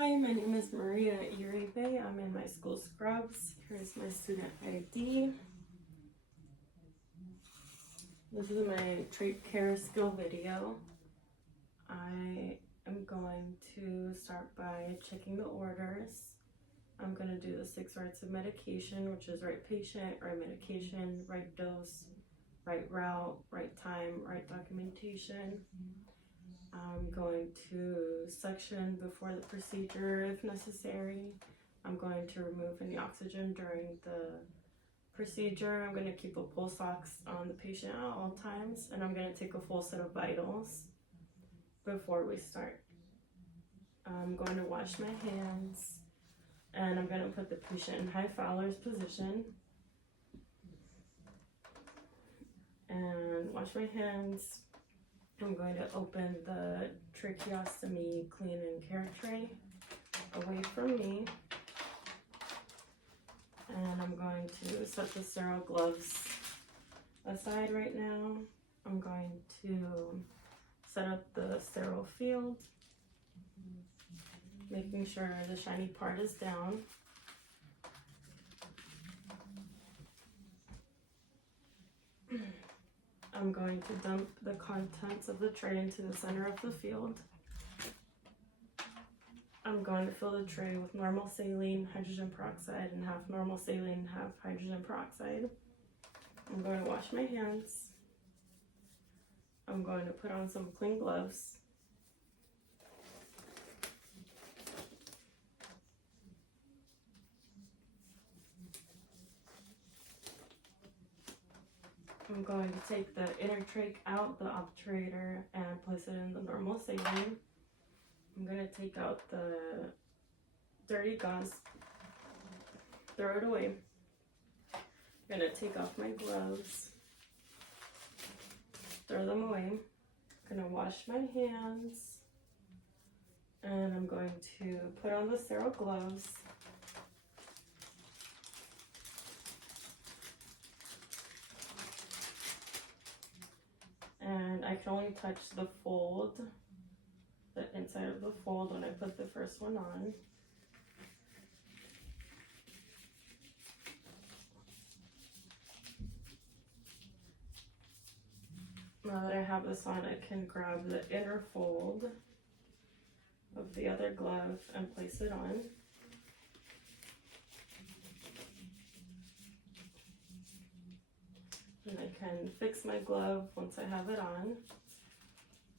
Hi, my name is Maria Uribe. I'm in my school scrubs. Here's my student ID. This is my trait care skill video. I am going to start by checking the orders. I'm going to do the 6 rights of medication, which is right patient, right medication, right dose, right route, right time, right documentation. I'm going to suction before the procedure if necessary. I'm going to remove any oxygen during the procedure. I'm going to keep a pulse ox on the patient at all times, and I'm going to take a full set of vitals before we start. I'm going to wash my hands, and I'm going to put the patient in high Fowler's position and wash my hands. I'm going to open the tracheostomy clean and care tray away from me. And I'm going to set the sterile gloves aside right now. I'm going to set up the sterile field, making sure the shiny part is down. I'm going to dump the contents of the tray into the center of the field. I'm going to fill the tray with normal saline, hydrogen peroxide, and half normal saline, half hydrogen peroxide. I'm going to wash my hands. I'm going to put on some clean gloves. I'm going to take the inner trach out, the obturator, and place it in the normal saline. I'm going to take out the dirty gauze, throw it away. I'm going to take off my gloves, throw them away. I'm going to wash my hands, and I'm going to put on the sterile gloves. And I can only touch the fold, the inside of the fold, when I put the first one on. Now that I have this on, I can grab the inner fold of the other glove and place it on. And I can fix my glove once I have it on.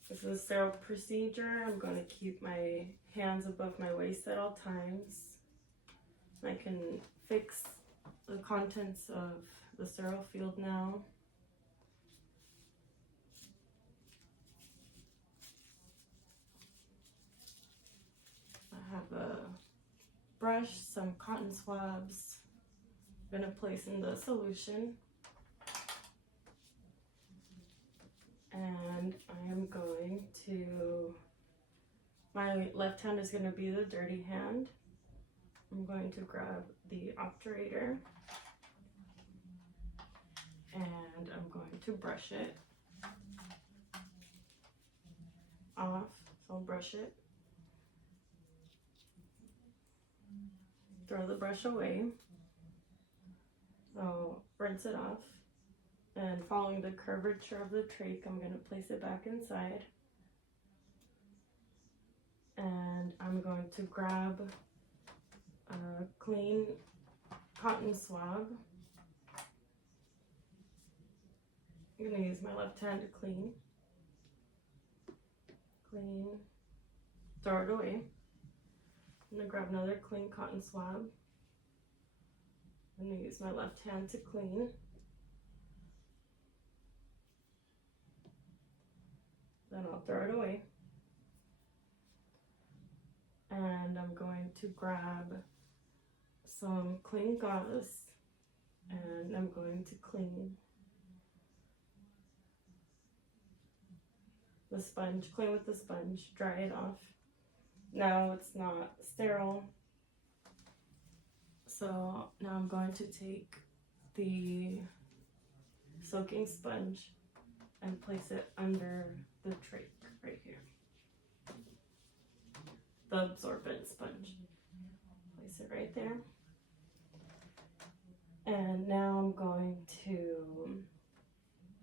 This is a sterile procedure. I'm going to keep my hands above my waist at all times. I can fix the contents of the sterile field now. I have a brush, some cotton swabs. I'm going to place in the solution. And I am going to, my left hand is going to be the dirty hand. I'm going to grab the obturator and I'm going to brush it off. So I'll brush it, throw the brush away, so rinse it off. And following the curvature of the trach, I'm going to place it back inside. And I'm going to grab a clean cotton swab. I'm going to use my left hand to clean, throw it away. I'm going to grab another clean cotton swab. I'm going to use my left hand to clean. Then I'll throw it away. And I'm going to grab some clean gauze and I'm going to clean the sponge, clean with the sponge, dry it off. Now it's not sterile. So now I'm going to take the soaking sponge and place it under the trach right here. the absorbent sponge. Place it right there. And now I'm going to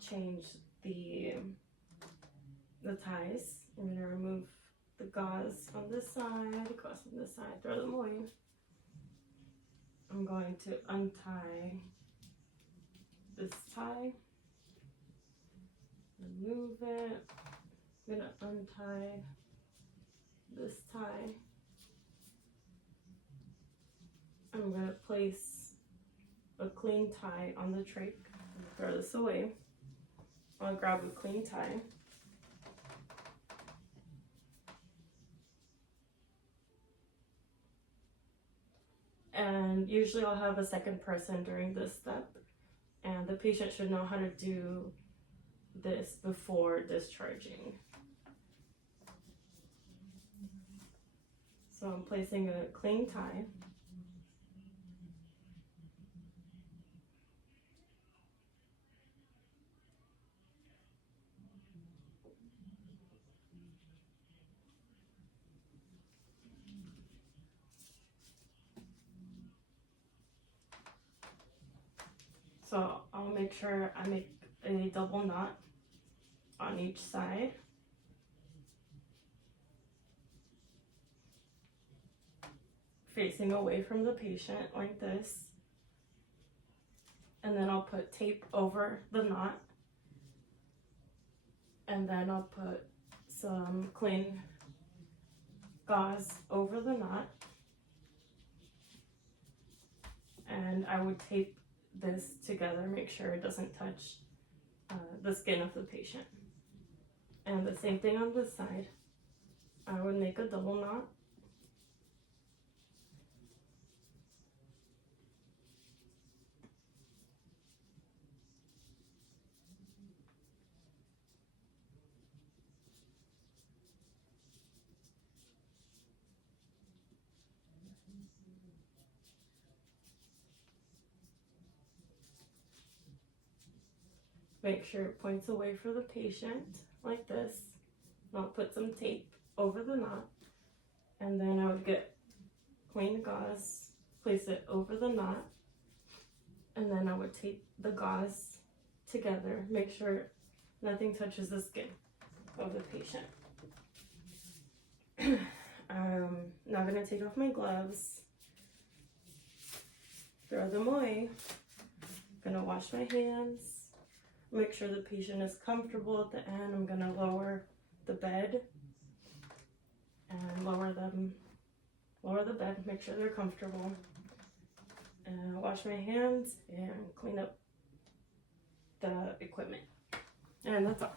change the ties. I'm going to remove the gauze on this side, gauze on this side, throw them away. I'm going to untie this tie, remove it. I'm going to untie this tie. I'm going to place a clean tie on the trach. Throw this away. I'll grab a clean tie. And usually I'll have a second person during this step, and the patient should know how to do this before discharging. So I'm placing a clean tie. So I'll make sure I make a double knot on each side. Facing away from the patient like this. And then I'll put tape over the knot. And then I'll put some clean gauze over the knot. And I would tape this together, make sure it doesn't touch the skin of the patient. And the same thing on this side. I would make a double knot. Make sure it points away for the patient, like this. And I'll put some tape over the knot. And then I would get clean gauze, place it over the knot. And then I would tape the gauze together, make sure nothing touches the skin of the patient. I'm now going to take off my gloves, throw them away. I'm going to wash my hands. Make sure the patient is comfortable at the end. I'm going to lower the bed and lower the bed, make sure they're comfortable. And wash my hands and clean up the equipment. And that's all.